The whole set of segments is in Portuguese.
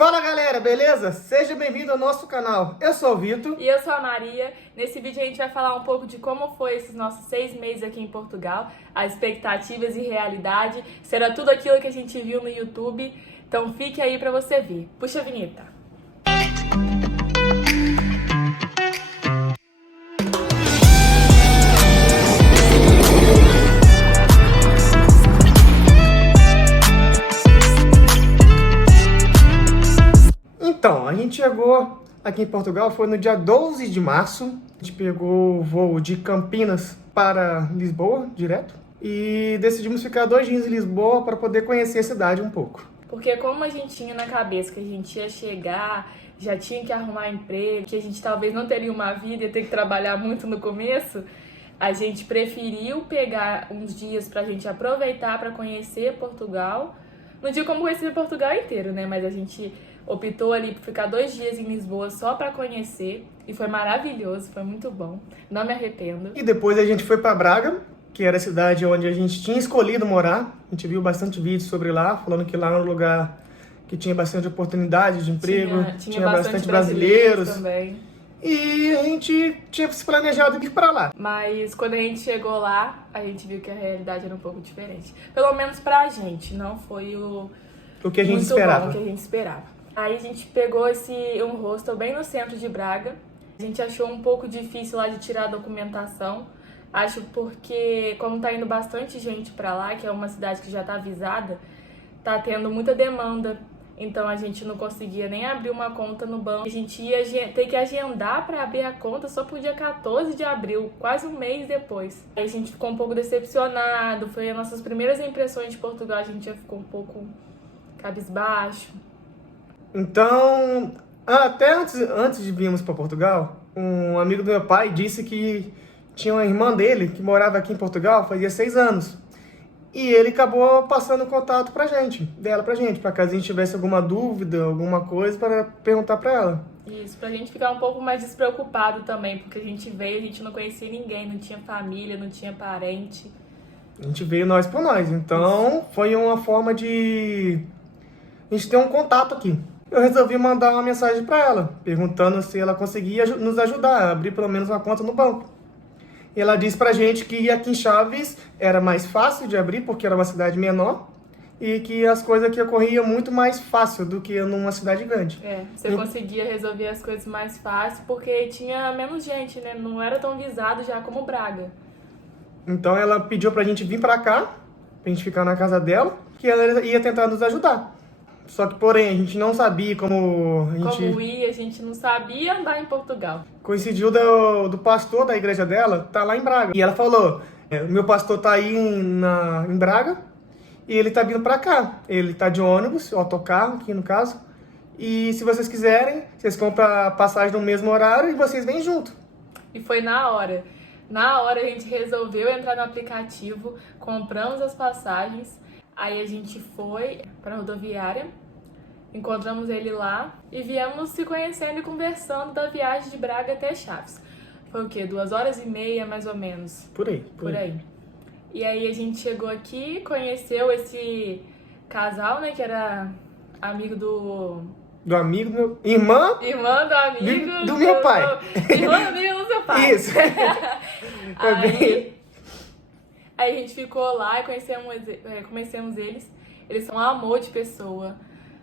Fala galera, beleza? Seja bem-vindo ao nosso canal. Eu sou o Vitor. E eu sou a Maria. Nesse vídeo a gente vai falar um pouco de como foi esses nossos 6 meses aqui em Portugal, as expectativas e realidade. Será tudo aquilo que a gente viu no YouTube. Então fique aí pra você ver. Puxa a vinheta. Então, a gente chegou aqui em Portugal, foi no dia 12 de março. A gente pegou o voo de Campinas para Lisboa, direto. E decidimos ficar 2 dias em Lisboa para poder conhecer a cidade um pouco. Porque como a gente tinha na cabeça que a gente ia chegar, já tinha que arrumar emprego, que a gente talvez não teria uma vida, ia ter que trabalhar muito no começo, a gente preferiu pegar uns dias pra gente aproveitar para conhecer Portugal. Não digo como conhecer Portugal inteiro, né? Mas a gente optou ali por ficar 2 dias em Lisboa só pra conhecer. E foi maravilhoso, foi muito bom. Não me arrependo. E depois a gente foi para Braga, que era a cidade onde a gente tinha escolhido morar. A gente viu bastante vídeo sobre lá, falando que lá era um lugar que tinha bastante oportunidade de emprego, tinha bastante brasileiros também. E a gente tinha se planejado ir para lá. Mas quando a gente chegou lá, a gente viu que a realidade era um pouco diferente. Pelo menos pra gente, não foi o que a gente muito esperava. bom o que a gente esperava. Aí a gente pegou um hostel bem no centro de Braga. A gente achou um pouco difícil lá de tirar a documentação. Acho porque, como tá indo bastante gente pra lá, que é uma cidade que já tá avisada, tá tendo muita demanda. Então a gente não conseguia nem abrir uma conta no banco. A gente ia ter que agendar para abrir a conta só pro dia 14 de abril, quase um mês depois. Aí a gente ficou um pouco decepcionado, foi as nossas primeiras impressões de Portugal, a gente já ficou um pouco cabisbaixo. Então, até antes de virmos para Portugal, um amigo do meu pai disse que tinha uma irmã dele que morava aqui em Portugal fazia 6 anos. E ele acabou passando o contato dela pra gente, para caso a gente tivesse alguma dúvida, alguma coisa, para perguntar para ela. Isso, pra gente ficar um pouco mais despreocupado também, porque a gente veio, a gente não conhecia ninguém, não tinha família, não tinha parente. A gente veio nós por nós, então foi uma forma de a gente ter um contato aqui. Eu resolvi mandar uma mensagem para ela, perguntando se ela conseguia nos ajudar a abrir pelo menos uma conta no banco. E ela disse pra gente que aqui em Chaves era mais fácil de abrir, porque era uma cidade menor, e que as coisas aqui ocorriam muito mais fácil do que numa cidade grande. Você conseguia resolver as coisas mais fácil, porque tinha menos gente, né? Não era tão visado já como Braga. Então ela pediu pra gente vir pra cá, pra gente ficar na casa dela, que ela ia tentar nos ajudar. Só que, porém, a gente não sabia como a gente não sabia andar em Portugal. Coincidiu do pastor da igreja dela, tá lá em Braga. E ela falou, o meu pastor tá aí em Braga e ele tá vindo pra cá. Ele tá de ônibus, autocarro aqui no caso. E se vocês quiserem, vocês compram a passagem no mesmo horário e vocês vêm junto. E foi na hora. Na hora a gente resolveu entrar no aplicativo, compramos as passagens. Aí a gente foi pra rodoviária, encontramos ele lá e viemos se conhecendo e conversando da viagem de Braga até Chaves. Foi o quê? 2h30, mais ou menos? Por aí. E aí a gente chegou aqui, conheceu esse casal, né, que era amigo do amigo do meu... Irmã do amigo... Do meu pai. Irmã do amigo do seu pai. Isso. Aí a gente ficou lá e conhecemos eles. Eles são um amor de pessoa.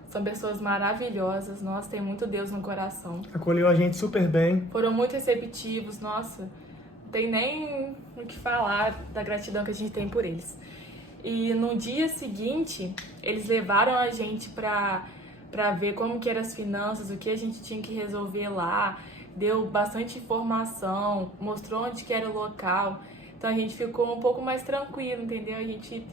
São pessoas maravilhosas. Nossa, tem muito Deus no coração. Acolheu a gente super bem. Foram muito receptivos. Nossa, não tem nem o que falar da gratidão que a gente tem por eles. E no dia seguinte, eles levaram a gente pra ver como que eram as finanças, o que a gente tinha que resolver lá. Deu bastante informação, mostrou onde que era o local. Então a gente ficou um pouco mais tranquilo, entendeu? A gente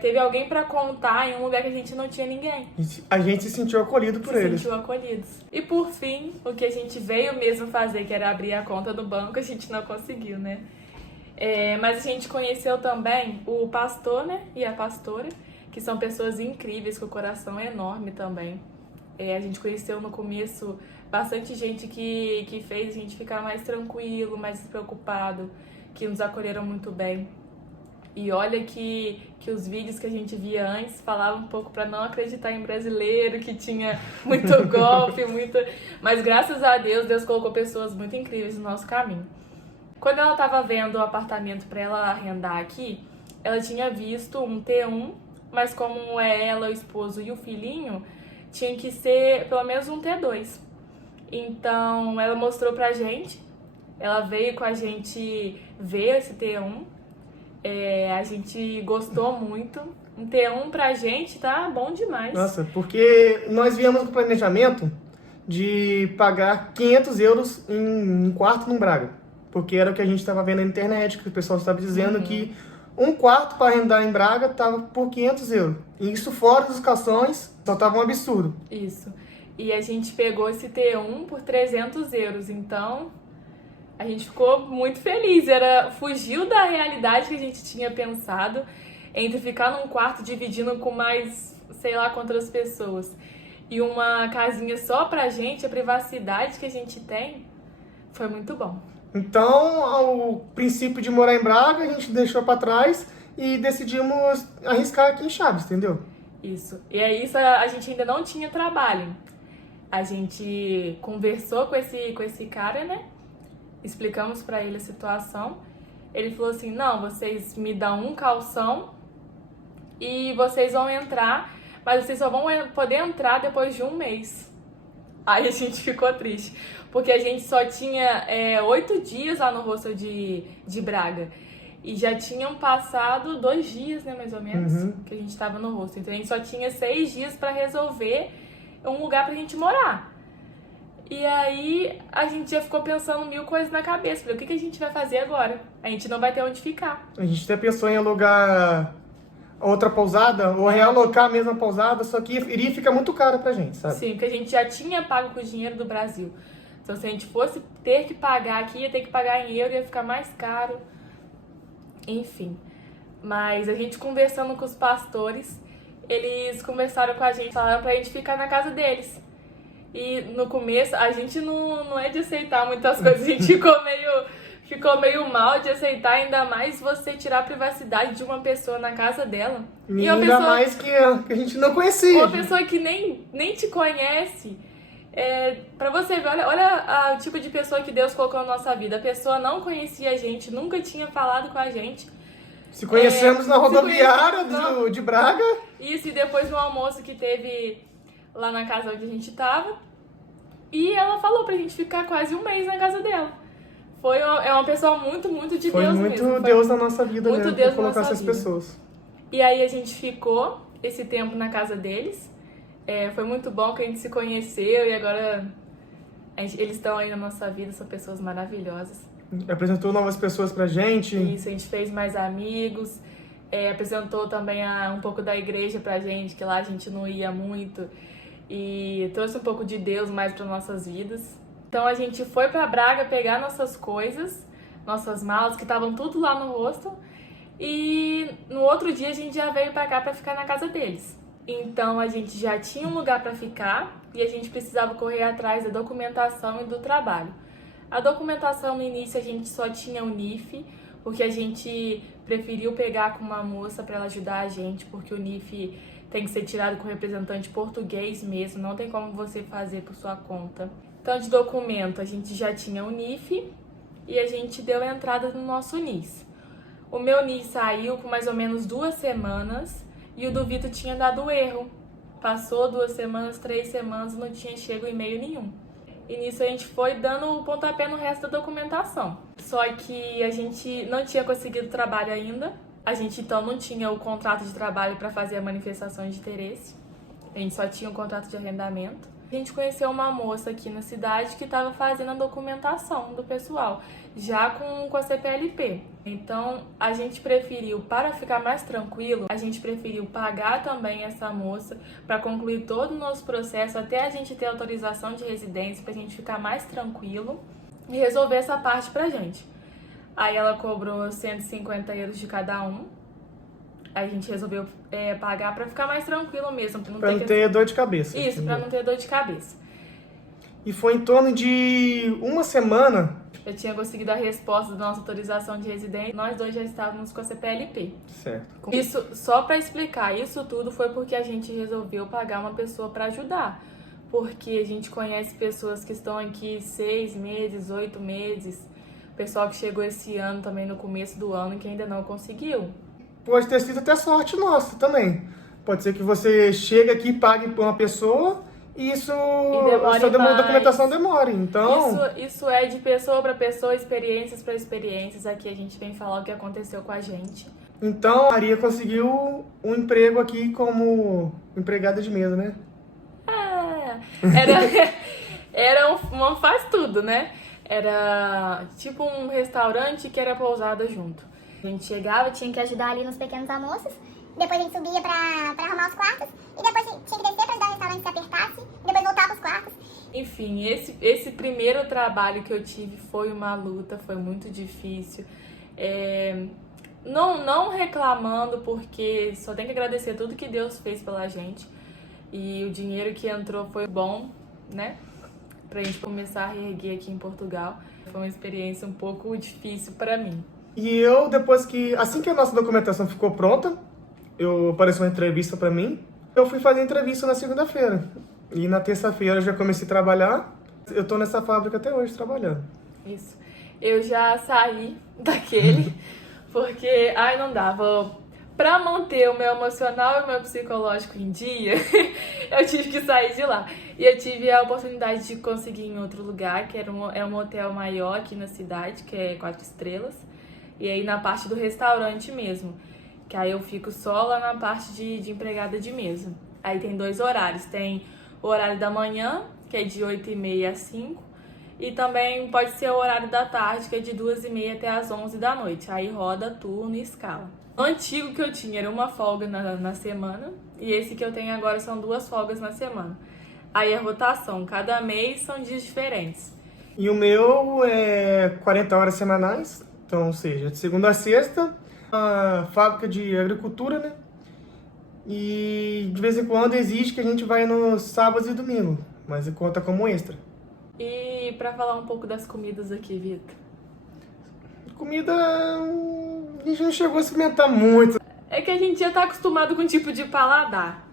teve alguém pra contar em um lugar que a gente não tinha ninguém. A gente se sentiu acolhido por eles. Se sentiu acolhidos. E por fim, o que a gente veio mesmo fazer, que era abrir a conta do banco, a gente não conseguiu, né? Mas a gente conheceu também o pastor, né? E a pastora, que são pessoas incríveis, com o coração enorme também. A gente conheceu no começo bastante gente que fez a gente ficar mais tranquilo, mais despreocupado, que nos acolheram muito bem. E olha que que os vídeos que a gente via antes falavam um pouco para não acreditar em brasileiro, que tinha muito golpe, mas graças a Deus, Deus colocou pessoas muito incríveis no nosso caminho. Quando ela estava vendo o apartamento para ela arrendar aqui, ela tinha visto um T1, mas como é ela, o esposo e o filhinho, tinha que ser pelo menos um T2. Então ela mostrou pra gente, ela veio com a gente ver esse T1, a gente gostou muito. Um T1 pra gente tá bom demais. Nossa, porque nós viemos com o planejamento de pagar 500 euros em um quarto no Braga. Porque era o que a gente estava vendo na internet, que o pessoal estava dizendo que um quarto para arrendar em Braga estava por 500 euros. E isso fora dos calções, só tava um absurdo. Isso. E a gente pegou esse T1 por 300 euros. Então, a gente ficou muito feliz. Fugiu da realidade que a gente tinha pensado, entre ficar num quarto dividindo com mais, sei lá, quantas pessoas, e uma casinha só pra gente, a privacidade que a gente tem, foi muito bom. Então, o princípio de morar em Braga, a gente deixou para trás e decidimos arriscar aqui em Chaves, entendeu? Isso. E é isso, a gente ainda não tinha trabalho. A gente conversou com esse cara, né? Explicamos para ele a situação. Ele falou assim, não, vocês me dão um calção e vocês vão entrar, mas vocês só vão poder entrar depois de um mês. Aí a gente ficou triste, porque a gente só tinha 8 dias lá no hostel de Braga. E já tinham passado 2 dias, né, mais ou menos, que a gente estava no hostel. Então a gente só tinha 6 dias para resolver um lugar pra gente morar. E aí a gente já ficou pensando mil coisas na cabeça. Falei, o que a gente vai fazer agora? A gente não vai ter onde ficar. A gente até pensou em alugar outra pousada ou realocar a mesma pousada, só que iria ficar muito caro pra gente, sabe? Sim, porque a gente já tinha pago com o dinheiro do Brasil. Então se a gente fosse ter que pagar aqui, ia ter que pagar em euro, ia ficar mais caro. Enfim. Mas a gente conversando com os pastores, eles conversaram com a gente, falaram pra gente ficar na casa deles. E no começo, a gente não é de aceitar muitas coisas, a gente ficou meio mal de aceitar, ainda mais você tirar a privacidade de uma pessoa na casa dela. E uma ainda pessoa, mais que a gente não conhecia. Uma pessoa que nem te conhece. Pra você ver, olha o tipo de pessoa que Deus colocou na nossa vida. A pessoa não conhecia a gente, nunca tinha falado com a gente. Se conhecemos na rodoviária de Braga. Isso, e depois no almoço que teve lá na casa onde a gente tava. E ela falou pra gente ficar quase um mês na casa dela. É uma pessoa muito de Deus mesmo. Foi muito Deus na nossa vida muito mesmo, Deus pra colocar essas vida. pessoas. E aí a gente ficou esse tempo na casa deles. Foi muito bom que a gente se conheceu e agora eles estão aí na nossa vida, são pessoas maravilhosas. Apresentou novas pessoas pra gente. Isso, a gente fez mais amigos. Apresentou também um pouco da igreja pra gente, que lá a gente não ia muito. E trouxe um pouco de Deus mais para nossas vidas. Então a gente foi para Braga pegar nossas coisas, nossas malas, que estavam tudo lá no hostel. E no outro dia a gente já veio para cá para ficar na casa deles. Então a gente já tinha um lugar para ficar e a gente precisava correr atrás da documentação e do trabalho. A documentação no início a gente só tinha o NIF, porque a gente preferiu pegar com uma moça para ela ajudar a gente, porque o NIF tem que ser tirado com representante português mesmo, não tem como você fazer por sua conta. Então, de documento, a gente já tinha o NIF e a gente deu a entrada no nosso NIS. O meu NIS saiu com mais ou menos 2 semanas e o do Vitor tinha dado erro. Passou 2 semanas, 3 semanas, não tinha chego e-mail nenhum. E nisso a gente foi dando o pontapé no resto da documentação. Só que a gente não tinha conseguido trabalho ainda. A gente então não tinha o contrato de trabalho para fazer a manifestação de interesse. A gente só tinha o contrato de arrendamento. A gente conheceu uma moça aqui na cidade que estava fazendo a documentação do pessoal, já com a CPLP. Então a gente preferiu, para ficar mais tranquilo, a gente preferiu pagar também essa moça para concluir todo o nosso processo até a gente ter autorização de residência, para a gente ficar mais tranquilo e resolver essa parte pra gente. Aí ela cobrou 150 euros de cada um. Aí a gente resolveu pagar pra ficar mais tranquilo mesmo. Pra não ter dor de cabeça. Isso, entendeu? pra não ter dor de cabeça. E foi em torno de uma semana Eu tinha conseguido a resposta da nossa autorização de residência, nós dois já estávamos com a CPLP. Certo. Isso, só para explicar, isso tudo foi porque a gente resolveu pagar uma pessoa para ajudar. Porque a gente conhece pessoas que estão aqui 6 meses, 8 meses, pessoal que chegou esse ano também no começo do ano que ainda não conseguiu. Pode ter sido até sorte nossa também. Pode ser que você chegue aqui, pague por uma pessoa e isso a documentação demore. Então, isso é de pessoa para pessoa, experiências para experiências. Aqui a gente vem falar o que aconteceu com a gente. Então, a Maria conseguiu um emprego aqui como empregada de mesa, né? Era uma faz tudo, né? Era tipo um restaurante que era pousada junto. A gente chegava, tinha que ajudar ali nos pequenos almoços, depois a gente subia pra arrumar os quartos, e depois tinha que descer pra ajudar o restaurante se apertasse, e depois voltar pros quartos. Enfim, esse primeiro trabalho que eu tive foi uma luta, foi muito difícil. Não reclamando, porque só tem que agradecer tudo que Deus fez pela gente. E o dinheiro que entrou foi bom, né? Pra gente começar a reerguer aqui em Portugal. Foi uma experiência um pouco difícil pra mim. E eu, assim que a nossa documentação ficou pronta, apareceu uma entrevista pra mim. Eu fui fazer a entrevista na segunda-feira. E na terça-feira eu já comecei a trabalhar. Eu tô nessa fábrica até hoje trabalhando. Isso. Eu já saí daquele, porque, não dava. Pra manter o meu emocional e o meu psicológico em dia, eu tive que sair de lá. E eu tive a oportunidade de conseguir em outro lugar, que é um hotel maior aqui na cidade, que é 4 estrelas. E aí na parte do restaurante mesmo, que aí eu fico só lá na parte de empregada de mesa. Aí tem 2 horários, tem o horário da manhã, que é de 8h30 às 5, e também pode ser o horário da tarde, que é de 2h30 até às 11 da noite. Aí roda turno e escala. O antigo que eu tinha era uma folga na semana, e esse que eu tenho agora são 2 folgas na semana. Aí a rotação, cada mês são dias diferentes. E o meu é 40 horas semanais, então, ou seja, de segunda a sexta, a fábrica de agricultura, né? E de vez em quando exige que a gente vai nos sábados e domingos, mas conta como extra. E pra falar um pouco das comidas aqui, Vitor? Comida, a gente não chegou a experimentar muito. É que a gente já tá acostumado com um tipo de paladar.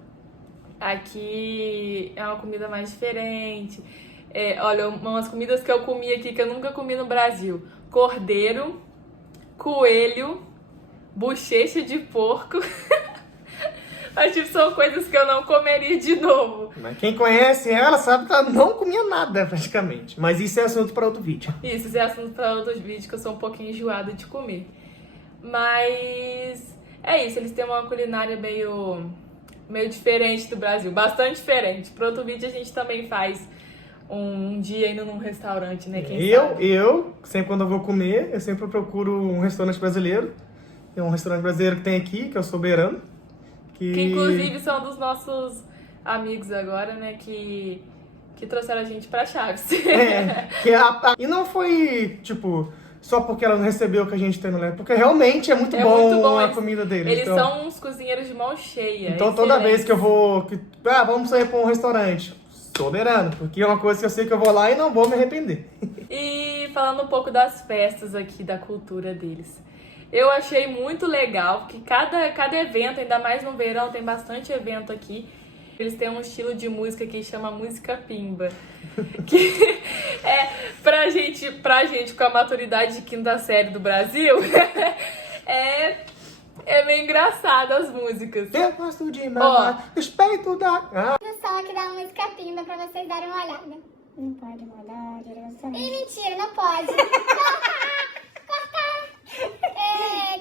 Aqui é uma comida mais diferente. Olha, umas comidas que eu comi aqui que eu nunca comi no Brasil. Cordeiro, coelho, bochecha de porco. Mas tipo, são coisas que eu não comeria de novo. Mas quem conhece ela sabe que ela não comia nada praticamente. Mas isso é assunto para outro vídeo. Isso é assunto para outros vídeos, que eu sou um pouquinho enjoada de comer. Mas é isso, eles têm uma culinária meio diferente do Brasil, bastante diferente. Para outro vídeo a gente também faz um dia indo num restaurante, né? Eu, sempre quando eu vou comer, eu sempre procuro um restaurante brasileiro. Tem um restaurante brasileiro que tem aqui, que é o Soberano. Que inclusive são dos nossos amigos agora, né? Que trouxeram a gente pra Chaves. E não foi, tipo, só porque ela não recebeu o que a gente tem no Leste, porque realmente é muito bom a comida deles. Eles são uns cozinheiros de mão cheia. Então toda vez que eu vou, vamos sair pra um restaurante, Soberano, porque é uma coisa que eu sei que eu vou lá e não vou me arrepender. E falando um pouco das festas aqui, da cultura deles. Eu achei muito legal, porque cada evento, ainda mais no verão, tem bastante evento aqui. Eles têm um estilo de música que chama música pimba. Que pra gente com a maturidade de 5ª série do Brasil, é meio engraçado as músicas. Eu gosto de mamar, respeito da... O som aqui da música pimba pra vocês darem uma olhada. Não pode mudar a direção. Ih, mentira, não pode.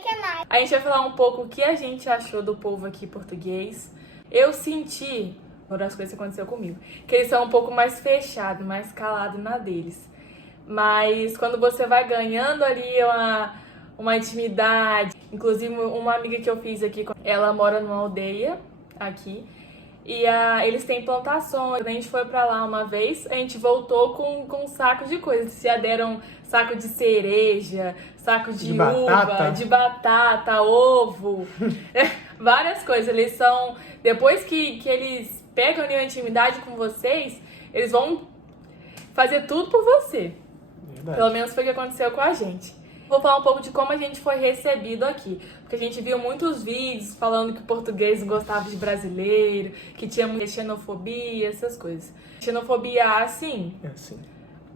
Que mais? A gente vai falar um pouco o que a gente achou do povo aqui português. Eu senti, uma das coisas que aconteceu comigo, que eles são um pouco mais fechados, mais calados na deles. Mas quando você vai ganhando ali uma intimidade, inclusive uma amiga que eu fiz aqui, ela mora numa aldeia aqui, e eles têm plantações. A gente foi pra lá uma vez, a gente voltou com um saco de coisas. Se deram saco de cereja, saco de uva, de batata, ovo, várias coisas. Eles são, depois que eles pegam ali uma intimidade com vocês, eles vão fazer tudo por você. Verdade. Pelo menos foi o que aconteceu com a gente. Vou falar um pouco de como a gente foi recebido aqui. Porque a gente viu muitos vídeos falando que o português não gostava de brasileiro, que tinha muita xenofobia, essas coisas. Xenofobia, sim, Sim.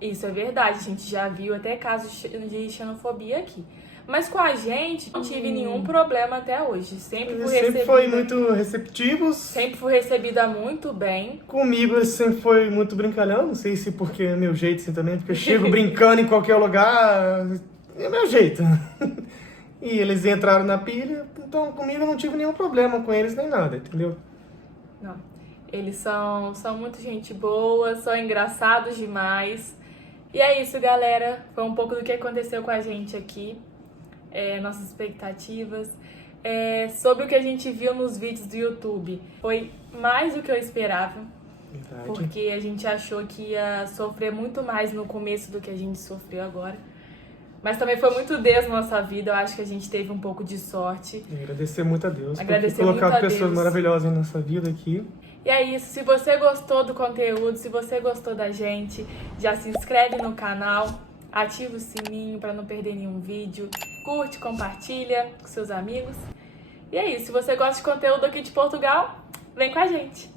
isso é verdade. A gente já viu até casos de xenofobia aqui. Mas com a gente, não tive nenhum problema até hoje. Sempre fui Sempre recebida, foi muito receptivos. sempre fui recebida muito bem. Comigo ele sempre foi muito brincalhão. Não sei se porque é meu jeito assim também, porque eu chego brincando em qualquer lugar. É meu jeito. E eles entraram na pilha, então comigo eu não tive nenhum problema com eles nem nada, entendeu? Não. Eles são muito gente boa, são engraçados demais. E é isso, galera. Foi um pouco do que aconteceu com a gente aqui. Nossas expectativas. Sobre o que a gente viu nos vídeos do YouTube. Foi mais do que eu esperava. Verdade. Porque a gente achou que ia sofrer muito mais no começo do que a gente sofreu agora. Mas também foi muito Deus na nossa vida. Eu acho que a gente teve um pouco de sorte. E agradecer muito a Deus Agradecer por ter colocado muito a pessoas Deus. maravilhosas em nossa vida aqui. E é isso, se você gostou do conteúdo, se você gostou da gente, já se inscreve no canal, ativa o sininho para não perder nenhum vídeo, curte, compartilha com seus amigos. E é isso, se você gosta de conteúdo aqui de Portugal, vem com a gente!